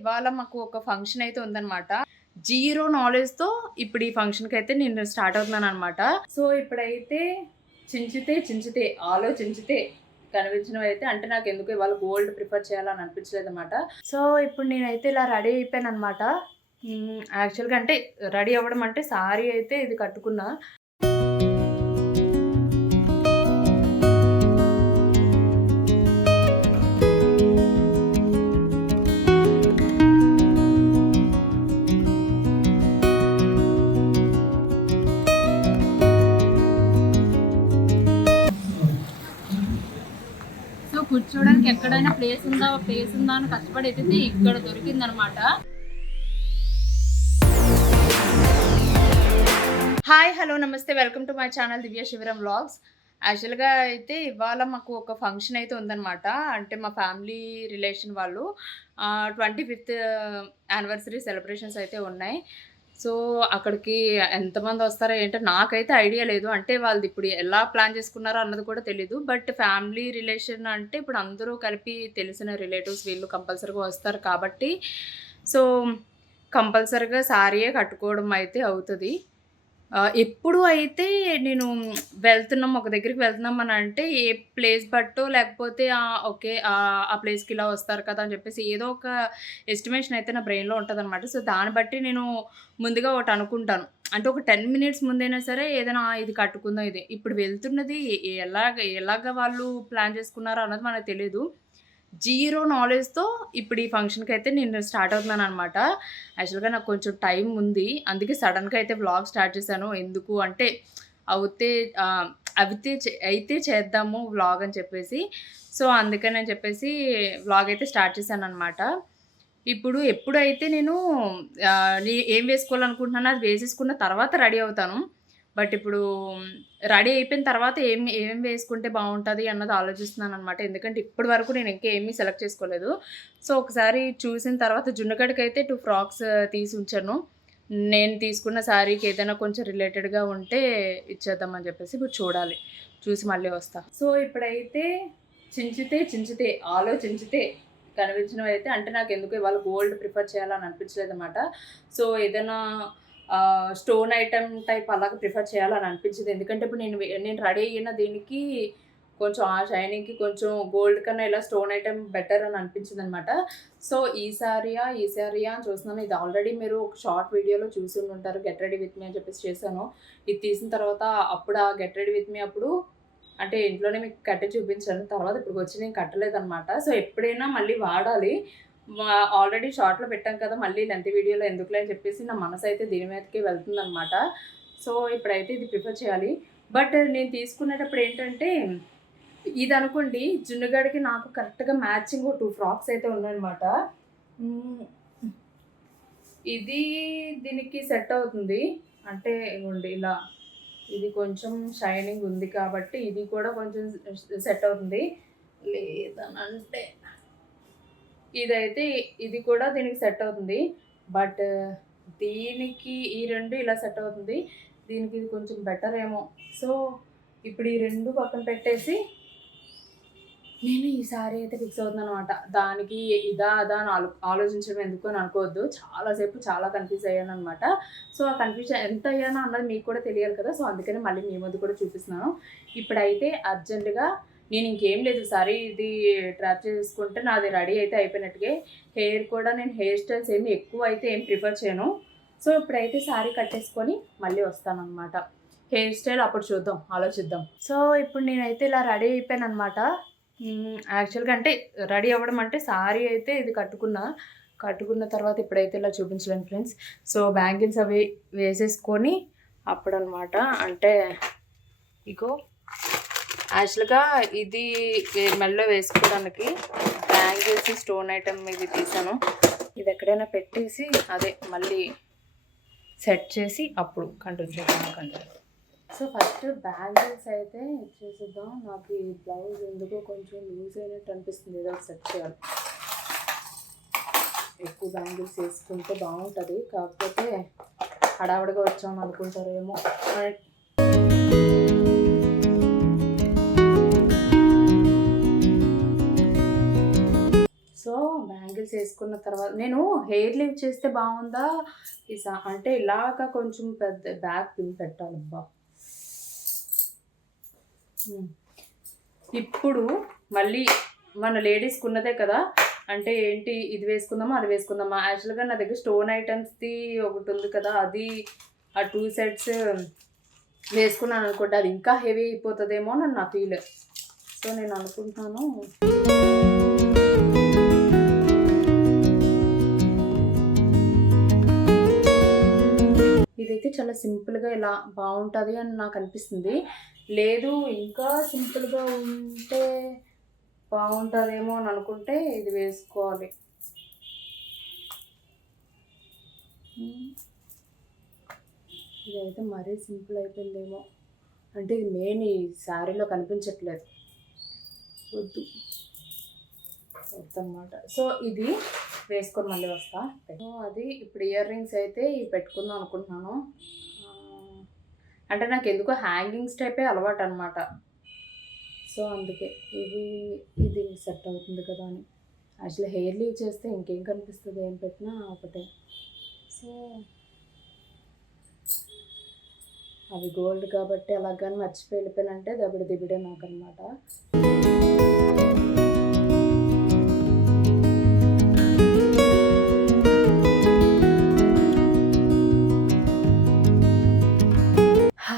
ఇవాళ మాకు ఒక ఫంక్షన్ అయితే ఉందన్నమాట. జీరో నాలెడ్జ్‌తో ఇప్పుడు ఈ ఫంక్షన్‌కైతే నేను స్టార్ట్ అవుతున్నానన్నమాట. సో, ఇప్పుడైతే చించితే ఆలోచించితే కనిపించినవైతే అంటే నాకెందుకో ఇవాళ గోల్డ్ ప్రిఫర్ చేయాలని అనిపించలేదన్నమాట. సో, ఇప్పుడు నేనైతే ఇలా రెడీ అయిపోయానన్నమాట. యాక్చువల్‌గా అంటే రెడీ అవ్వడం అంటే సారీ అయితే ఇది కట్టుకున్నా. కూర్చోడానికి ఎక్కడైనా ప్లేస్ ఉందా అని కష్టపడి ఎత్తితే ఇక్కడ దొరికిందనమాట. హాయ్ హలో నమస్తే, welcome to my channel Divya Shivaram vlogs. యాక్చువల్గా అయితే ఇవాళ మాకు ఒక ఫంక్షన్ అయితే ఉందన్నమాట. అంటే మా ఫ్యామిలీ రిలేషన్ వాళ్ళు 25th యానివర్సరీ సెలబ్రేషన్స్ అయితే ఉన్నాయి. సో, అక్కడికి ఎంతమంది వస్తారో ఏంటో నాకైతే ఐడియా లేదు. అంటే వాళ్ళది ఇప్పుడు ఎలా ప్లాన్ చేసుకున్నారో అన్నది కూడా తెలీదు. బట్ ఫ్యామిలీ రిలేషన్ అంటే ఇప్పుడు అందరూ కలిపి తెలిసిన రిలేటివ్స్ వీళ్ళు కంపల్సరీగా వస్తారు కాబట్టి సో, కంపల్సరీగా శారీయే కట్టుకోవడం అయితే అవుతది. ఎప్పుడు అయితే నేను వెళ్తున్నాం ఒక దగ్గరికి వెళ్తున్నాం అని అంటే ఏ ప్లేస్ బట్టో లేకపోతే ఓకే ఆ ప్లేస్‌కి ఇలా వస్తారు కదా అని చెప్పేసి ఏదో ఒక ఎస్టిమేషన్ అయితే నా బ్రెయిన్‌లో ఉంటదనమాట. సో, దాన్ని బట్టి నేను ముందుగా ఒకటి అనుకుంటాను. అంటే ఒక 10 మినిట్స్ ముందైనా సరే ఏదైనా ఇది కట్టుకుందాం ఇది. ఇప్పుడు వెళ్తున్నది ఎలాగ వాళ్ళు ప్లాన్ చేసుకున్నారో అన్నది మనకు తెలీదు. జీరో నాలెడ్జ్‌తో ఇప్పుడు ఈ ఫంక్షన్‌కైతే నేను స్టార్ట్ అవుతున్నాననమాట. యాక్చువల్‌గా నాకు కొంచెం టైం ఉంది. అందుకే సడన్‌గా అయితే వ్లాగ్ స్టార్ట్ చేశాను. ఎందుకు అంటే అవుతే అయితే చేద్దాము వ్లాగ్ అని చెప్పేసి. సో, అందుకని చెప్పేసి వ్లాగ్ అయితే స్టార్ట్ చేశాననమాట. ఎప్పుడైతే నేను ఏం వేసుకోవాలనుకుంటున్నానో అది వేసేసుకున్న తర్వాత రెడీ అవుతాను. బట్ ఇప్పుడు రెడీ అయిపోయిన తర్వాత ఏం వేసుకుంటే బాగుంటుంది అన్నది ఆలోచిస్తున్నాననమాట. ఎందుకంటే ఇప్పటి వరకు నేను ఇంకా ఏమీ సెలెక్ట్ చేసుకోలేదు. సో, ఒకసారి చూసిన తర్వాత జున్నగడికైతే 2 ఫ్రాక్స్ తీసి ఉంచాను. నేను తీసుకున్న శారీకి ఏదైనా కొంచెం రిలేటెడ్‌గా ఉంటే ఇచ్చేద్దామని చెప్పేసి ఇప్పుడు చూడాలి. చూసి మళ్ళీ వస్తా. సో, ఇప్పుడైతే చించితే ఆలోచించితే కనిపించినవైతే అంటే నాకెందుకో ఇవాళ గోల్డ్ ప్రిఫర్ చేయాలని అనిపించలేదన్నమాట. సో, ఏదైనా స్టోన్ ఐటెమ్ టైప్ అలాగా ప్రిఫర్ చేయాలని అనిపించింది. ఎందుకంటే ఇప్పుడు నేను రెడీ అయిన దీనికి కొంచెం ఆ షైనింగ్‌కి కొంచెం గోల్డ్ కన్నా ఇలా స్టోన్ ఐటెమ్ బెటర్ అని అనిపించిందనమాట. సో, ఈ సారీయా అని చూస్తున్నాను. ఇది ఆల్రెడీ మీరు ఒక షార్ట్ వీడియోలో చూసి ఉంటారు. గెట్ రెడీ విత్ మీ అని చెప్పేసి చేశాను. ఇది తీసిన తర్వాత అప్పుడు ఆ గెట్ రెడీ విత్ మీ అప్పుడు అంటే ఇంట్లోనే మీకు కట్టి చూపించాను. తర్వాత ఇప్పటికొచ్చి నేను కట్టలేదనమాట. సో, ఎప్పుడైనా మళ్ళీ వాడాలి. ఆల్రెడీ షార్ట్‌లో పెట్టాం కదా! మళ్ళీ లెంత్ వీడియోలో ఎందుకులే అని చెప్పేసి నా మనసైతే దీని మీదకే వెళ్తుందనమాట. సో, ఇప్పుడైతే ఇది ప్రిఫర్ చేయాలి. బట్ నేను తీసుకునేటప్పుడు ఏంటంటే ఇదనుకోండి జున్నుగడికి నాకు కరెక్ట్‌గా మ్యాచింగ్ 2 ఫ్రాక్స్ అయితే ఉన్నాయన్నమాట. ఇది దీనికి సెట్ అవుతుంది. అంటే ఇగోండి ఇలా ఇది కొంచెం షైనింగ్ ఉంది కాబట్టి ఇది కూడా కొంచెం సెట్ అవుతుంది. లేదనంటే ఇది కూడా దీనికి సెట్ అవుతుంది. బట్ దీనికి ఈ 2 ఇలా సెట్ అవుతుంది. దీనికి ఇది కొంచెం బెటర్ ఏమో. సో, ఇప్పుడు ఈ 2 పక్కన పెట్టేసి నేను ఈ సారీ అయితే ఫిక్స్ అవుతున్నానన్నమాట. దానికి అదా అని ఆలోచించడం ఎందుకు అని అనుకోవద్దు. చాలా కన్ఫ్యూజ్ అయ్యాననమాట. సో, ఆ కన్ఫ్యూజన్ ఎంత అయ్యానో అన్నది మీకు కూడా తెలియాలి కదా! సో, అందుకని మళ్ళీ మీ ముందు కూడా చూపిస్తున్నాను. ఇప్పుడైతే అర్జెంటుగా నేను ఇంకేం లేదు సారీ ఇది ట్రాప్ చేసుకుంటే నాది రెడీ అయితే అయిపోయినట్టుగే. హెయిర్ కూడా నేను హెయిర్ స్టైల్స్ ఎక్కువ అయితే ఏం ప్రిఫర్ చేయను. సో, ఇప్పుడైతే సారీ కట్టేసుకొని మళ్ళీ వస్తానన్నమాట. హెయిర్ స్టైల్ అప్పుడు చూద్దాం, ఆలోచిద్దాం. సో, ఇప్పుడు నేనైతే ఇలా రెడీ అయిపోయానన్నమాట. యాక్చువల్‌గా అంటే రెడీ అవ్వడం అంటే సారీ అయితే ఇది కట్టుకున్న తర్వాత ఇప్పుడైతే ఇలా చూపించలేను ఫ్రెండ్స్. సో, బ్యాంగిల్స్ అవి వేసేసుకొని అప్పుడనమాట అంటే ఇగో యాక్చువల్‌గా ఇది మెడలో వేసుకోవడానికి బ్యాంగిల్స్ స్టోన్ ఐటమ్ ఇది తీసాను. ఇది ఎక్కడైనా పెట్టేసి అదే మళ్ళీ సెట్ చేసి అప్పుడు కంటిన్యూ చేద్దాం. సో, ఫస్ట్ బ్యాంగిల్స్ అయితే ఇచ్చేసిద్దాం. నాకు ఈ బ్లౌజ్ ఎందుకో కొంచెం లూజ్ అయినట్టు అనిపిస్తుంది. ఏదో సెట్ చేయాలి. ఎక్కువ బ్యాంగిల్స్ వేసుకుంటే బాగుంటుంది. కాకపోతే హడావుడిగా వచ్చామని అనుకుంటారేమో. సో బ్యాంగిల్స్ వేసుకున్న తర్వాత నేను హెయిర్ లీవ్ చేస్తే బాగుందా అంటే ఇలాగా కొంచెం పెద్ద బ్యాక్ పిన్ పెట్టాలబ్బా. ఇప్పుడు మళ్ళీ మన లేడీస్కి ఉన్నదే కదా, అంటే ఏంటి ఇది వేసుకుందామా అది వేసుకుందామా. యాక్చువల్గా నా దగ్గర స్టోన్ ఐటమ్స్ది ఒకటి ఉంది కదా, అది ఆ 2 సెట్స్ వేసుకున్నాను అనుకుంటే అది ఇంకా హెవీ అయిపోతుందేమో అని నా ఫీల్. సో నేను అనుకుంటున్నాను ఇదైతే చాలా సింపుల్గా ఇలా బాగుంటుంది అని నాకు అనిపిస్తుంది. లేదు ఇంకా సింపుల్గా ఉంటే బాగుంటుందేమో అని అనుకుంటే ఇది వేసుకోవాలి. ఇదైతే మరీ సింపుల్ అయిపోయిందేమో, అంటే ఇది మెయిన్ ఈ శారీలో కనిపించట్లేదు, వద్దన్నమాట. సో ఇది వేసుకొని మళ్ళీ వస్తా. అది ఇప్పుడు ఇయర్ రింగ్స్ అయితే పెట్టుకుందాం అనుకుంటున్నాను. అంటే నాకు ఎందుకో హ్యాంగింగ్స్ టైపే అలవాటు అనమాట. సో అందుకే ఇది సెట్ అవుతుంది కదా అని. యాక్చువల్లీ హెయిర్ లీవ్ చేస్తే ఇంకేం కనిపిస్తుంది, ఏం పెట్టినా ఒకటే. సో అవి గోల్డ్ కాబట్టి అలాగని మర్చిపోయి వెళ్ళిపోయినంటే దిబిడే నాకు అనమాట.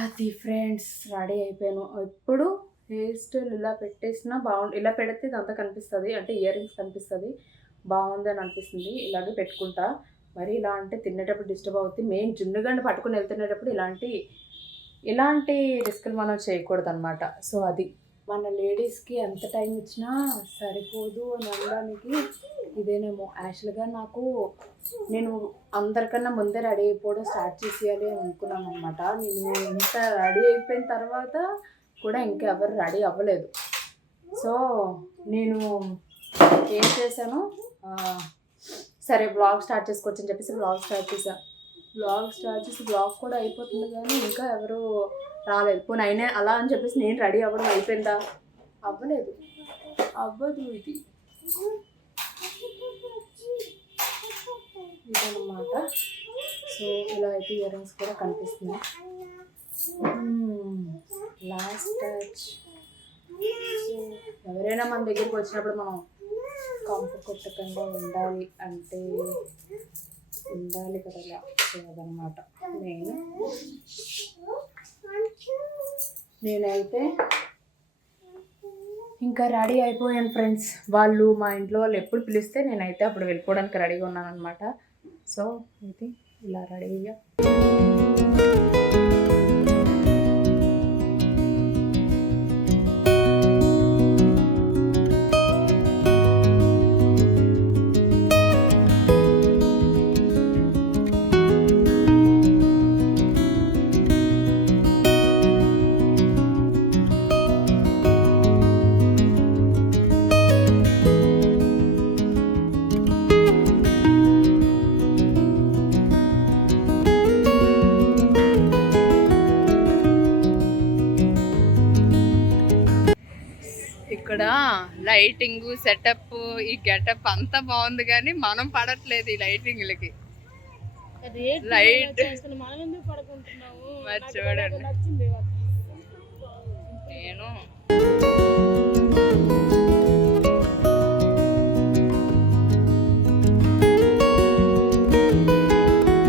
అది ఫ్రెండ్స్ రెడీ అయిపోయాను. ఇప్పుడు హెయిర్ స్టైల్ ఇలా పెట్టేసినా బాగుంది. ఇలా పెడితే ఇదంతా కనిపిస్తుంది, అంటే ఇయర్ రింగ్స్ కనిపిస్తుంది, బాగుంది అని అనిపిస్తుంది. ఇలాగే పెట్టుకుంటా. మరి ఇలా అంటే తినేటప్పుడు డిస్టర్బ్ అవుతుంది. మెయిన్ జున్నుగండి పట్టుకుని వెళ్తునేటప్పుడు ఇలాంటి రిస్కులు మనం చేయకూడదు అనమాట. సో అది మన లేడీస్కి ఎంత టైం ఇచ్చినా సరిపోదు అని అనడానికి ఇదేనేమో. యాక్చువల్గా నేను అందరికన్నా ముందే రెడీ అయిపోవడం స్టార్ట్ చేసేయాలి అని అనుకున్నాను అనమాట. నేను ఇంత రెడీ అయిపోయిన తర్వాత కూడా ఇంకెవరు రెడీ అవ్వలేదు. సో నేను ఏం చేశాను, సరే బ్లాగ్ స్టార్ట్ చేసుకోవచ్చు అని చెప్పేసి బ్లాగ్ స్టార్ట్ చేసి బ్లాగ్ కూడా అయిపోతుంది కానీ ఇంకా ఎవరు రాలేదు. పోనీ అయినా అలా అని చెప్పేసి నేను రెడీ అవ్వడం అయిపోయిందా, అవ్వదు ఇదన్నమాట. సో ఇలా అయితే ఇయర్ రింగ్స్ కూడా కనిపిస్తున్నాయి. Last touch. సో ఎవరైనా మన దగ్గరికి వచ్చినప్పుడు మనం కంపు కొట్టకుండా ఉండాలి కదా, ఇలా అదనమాట. నేనైతే ఇంకా రెడీ అయిపోయాను ఫ్రెండ్స్. మా ఇంట్లో వాళ్ళు ఎప్పుడు పిలిస్తే నేనైతే అప్పుడు వెళ్ళిపోవడానికి రెడీగా ఉన్నాను అనమాట. సో ఇది ఇలా రెడీ అయ్యా. ఇక్కడ లైటింగ్ సెటప్ ఈ గెటప్ అంతా బాగుంది కానీ మనం పడట్లేదు ఈ లైటింగ్లకి. లైట్ మరి చూడండి, నేను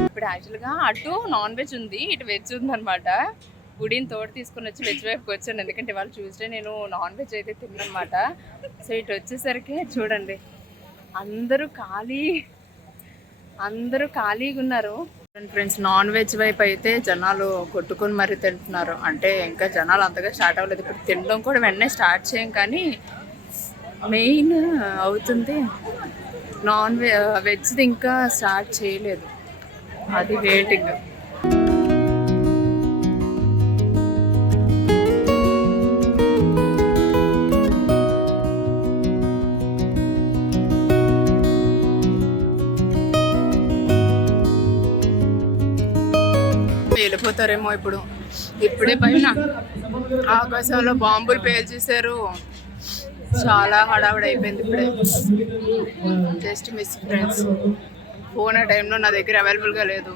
ఇప్పుడు యాక్చువల్గా అటు నాన్ వెజ్ ఉంది, ఇటు వెజ్ ఉందన్నమాట. గుడిని తోడు తీసుకుని వచ్చి వెజ్ వైపుకి వచ్చాను, ఎందుకంటే వాళ్ళు చూస్తే నేను నాన్ వెజ్ అయితే తిన్నమాట. సో ఇటు వచ్చేసరికి చూడండి అందరూ ఖాళీగా ఉన్నారు ఫ్రెండ్స్. నాన్ వెజ్ వైపు అయితే జనాలు కొట్టుకొని మరీ తింటున్నారు. అంటే ఇంకా జనాలు అంతగా స్టార్ట్ అవ్వలేదు. ఇప్పుడు తినడం కూడా వెంటనే స్టార్ట్ చేయం, కానీ మెయిన్ అవుతుంది వెజ్ది ఇంకా స్టార్ట్ చేయలేదు, అది వెయిటింగ్. వెళ్ళిపోతారేమో ఇప్పుడే పైన ఆకాశంలో బాంబులు పేల్చేశారు. చాలా హడావిడి అయిపోయింది ఇప్పుడే. Just miss friends. ఫోన్ ఆ టైంలో నా దగ్గర అవైలబుల్గా లేదు.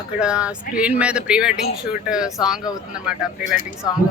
అక్కడ స్క్రీన్ మీద ప్రీ వెడ్డింగ్ షూట్ సాంగ్ అవుతుందన్నమాట. Pre wedding song.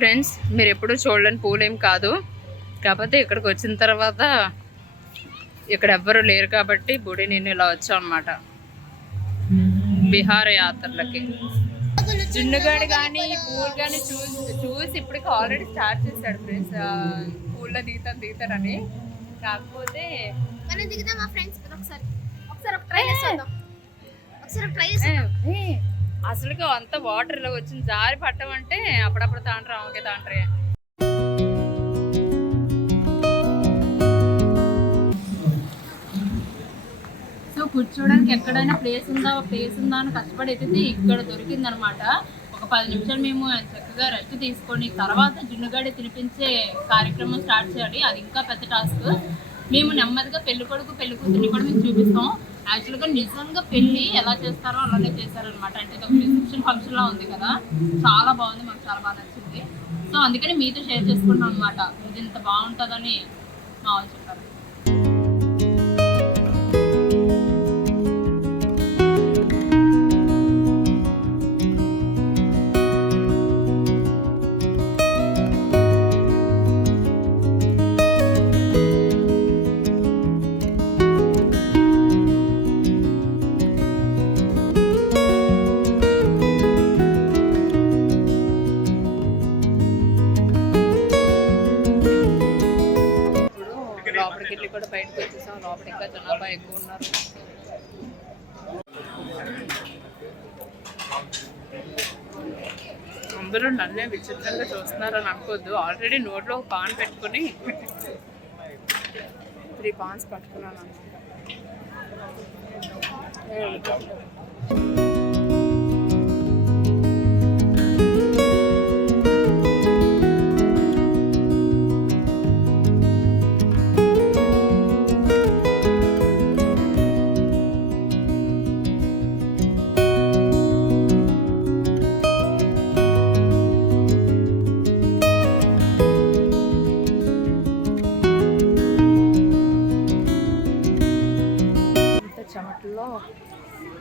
ఫ్రెండ్స్, మీరు ఎప్పుడూ చూడలేని పూలేం కాదు. కాకపోతే ఇక్కడికి వచ్చిన తర్వాత ఇక్కడ ఎవ్వరూ లేరు కాబట్టి బుడి నేను ఇలా వచ్చాం అన్నమాట విహార యాత్రలకి. జున్నుగాడు కానీ పూలు కానీ చూసి ఇప్పటికి ఆల్రెడీ స్టార్ట్ చేశాడు ఫ్రెండ్స్. పూల్లో దిగుతారని. కాకపోతే అసలుగా అంత వాటర్లో వచ్చిన జారి పట్టమంటే అప్పుడప్పుడు తాండ్రా ఓకే తాండ్రే. సో కూర్చోడానికి ఎక్కడైనా ప్లేస్ ఉందా అని కష్టపడి అయితే ఇక్కడ దొరికిందనమాట. ఒక 10 నిమిషాలు మేము చక్కగా రెస్ట్ తీసుకొని తర్వాత జున్నుగాడి తినిపించే కార్యక్రమం స్టార్ట్ చేయాలి. అది ఇంకా పెద్ద టాస్క్. మేము నెమ్మదిగా పెళ్లి కొడుకు పెళ్లి కూతురిని కూడా మేము చూపిస్తాం. యాక్చువల్గా నిజంగా పెళ్ళి ఎలా చేస్తారో అలానే చేశారనమాట. అంటే ఇది ఒక రిసెప్షన్ ఫంక్షన్ లా ఉంది కదా, చాలా బాగుంది, మాకు చాలా బాగా నచ్చింది. సో అందుకని మీతో షేర్ చేసుకుంటాం అనమాట. ఇది ఇంత బాగుంటుందని మా వాళ్ళు చెప్పారు. లోపలికి వెళ్ళి కూడా బయటకు వచ్చేసాం. లోపల ఇంకా జనాభా ఎక్కువ ఉన్నారు. అందరూ నన్నే విచిత్రంగా చూస్తున్నారని అనుకోవద్దు. ఆల్రెడీ నోట్లో ఒక పాన్ పెట్టుకుని 3 పాన్స్ పట్టుకున్నాను అనమాట. చెమటల్లో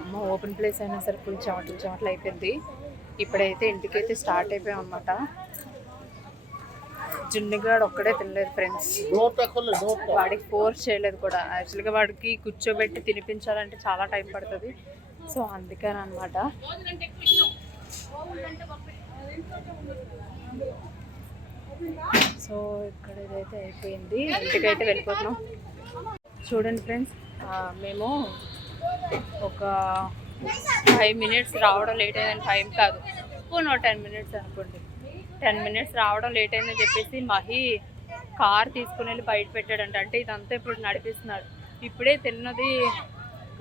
అమ్మ ఓపెన్ ప్లేస్ అయినా సరే ఫుల్ చెమటలు అయిపోయింది. ఇప్పుడైతే ఇంటికైతే స్టార్ట్ అయిపోయాం అనమాట. జున్నుగాడు ఒక్కడే తినలేదు ఫ్రెండ్స్. వాడికి ఫోర్స్ చేయలేదు కూడా. యాక్చువల్గా వాడికి కూర్చోబెట్టి తినిపించాలంటే చాలా టైం పడుతుంది. సో అందుకని అనమాట. సో ఇక్కడ ఇదైతే అయిపోయింది. ఇంటికైతే వెళ్ళిపోతున్నాం. చూడండి ఫ్రెండ్స్, మేము ఒక 5 మినిట్స్ రావడం లేట్ అయిందని, 5 కాదు 10 మినిట్స్ అనుకోండి. 10 మినిట్స్ రావడం లేట్ అయిందని చెప్పేసి మహి కార్ తీసుకుని వెళ్ళి బయట పెట్టాడంట. అంటే ఇదంతా ఇప్పుడు నడిపిస్తున్నాడు. ఇప్పుడే తిన్నది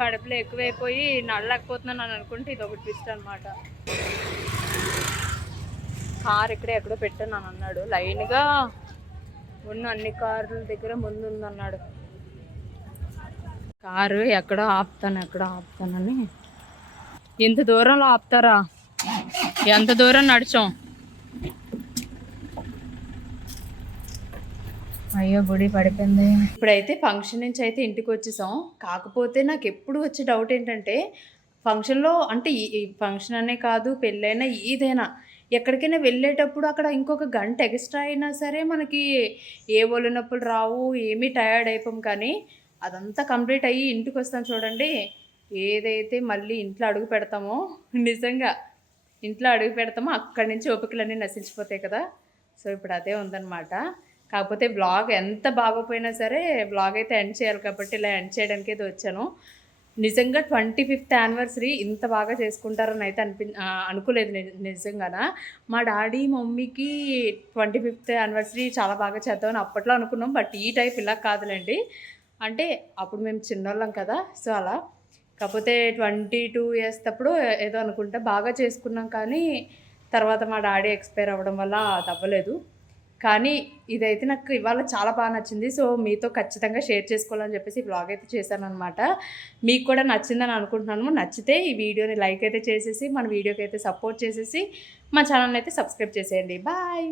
కడుపులో ఎక్కువైపోయి నడలేకపోతున్నాను అని అనుకుంటే ఇది ఒక ట్విస్ట్ అనమాట. కార్ ఇక్కడే ఎక్కడో పెట్టాను అని అన్నాడు. లైన్గా ఉన్న అన్ని కార్ల దగ్గర ముందు ఉందన్నాడు. కారు ఎక్కడో ఆపుతానని. ఇంత దూరంలో ఆపుతారా? ఎంత దూరం నడిచాం. అయ్యో గుడి పడిపోయింది. ఇప్పుడైతే ఫంక్షన్ నుంచి అయితే ఇంటికి వచ్చేసాం. కాకపోతే నాకు ఎప్పుడు వచ్చే డౌట్ ఏంటంటే, ఫంక్షన్లో అంటే ఈ ఫంక్షన్ అనే కాదు, పెళ్ళైనా ఏదైనా ఎక్కడికైనా వెళ్ళేటప్పుడు అక్కడ ఇంకొక గంట ఎక్స్ట్రా అయినా సరే మనకి ఏ ఒళ్ళు నొప్పులు రావు, ఏమీ టయర్డ్ అయిపోం. కానీ అదంతా కంప్లీట్ అయ్యి ఇంటికొస్తాం చూడండి, ఏదైతే మళ్ళీ ఇంట్లో అడుగు పెడతామో నిజంగా ఇంట్లో అడుగు పెడతామో అక్కడి నుంచి ఓపికలన్నీ నశించిపోతాయి కదా! సో, ఇప్పుడు అదే ఉందనమాట. కాకపోతే వ్లాగ్ ఎంత బాగోపోయినా సరే వ్లాగ్ అయితే ఎండ్ చేయాలి కాబట్టి ఇలా ఎండ్ చేయడానికైతే వచ్చాను. నిజంగా 25th యానివర్సరీ ఇంత బాగా చేసుకుంటారని అయితే అనుకోలేదు నిజంగాన. మా డాడీ, మమ్మీకి 25th యానివర్సరీ చాలా బాగా చేద్దామని అప్పట్లో అనుకున్నాం. బట్ ఈ టైప్ ఇలా కాదులెండి. అంటే అప్పుడు మేము చిన్నోళ్ళం కదా! సో, అలా. కాకపోతే 22 ఇయర్స్ అప్పుడు ఏదో అనుకుంటా బాగా చేసుకున్నాం కానీ, తర్వాత మా డాడీ ఎక్స్‌పైర్ అవ్వడం వల్ల అదవ్వలేదు. కానీ ఇదైతే నాకు ఇవాళ చాలా బాగా నచ్చింది. సో, మీతో ఖచ్చితంగా షేర్ చేసుకోవాలని చెప్పేసి వ్లాగ్ అయితే చేశాననమాట. మీకు కూడా నచ్చిందని అనుకుంటున్నాను. నచ్చితే ఈ వీడియోని లైక్ అయితే చేసేసి, మన వీడియోకి అయితే సపోర్ట్ చేసేసి, మా ఛానల్‌ని అయితే సబ్స్క్రైబ్ చేసేయండి. బాయ్.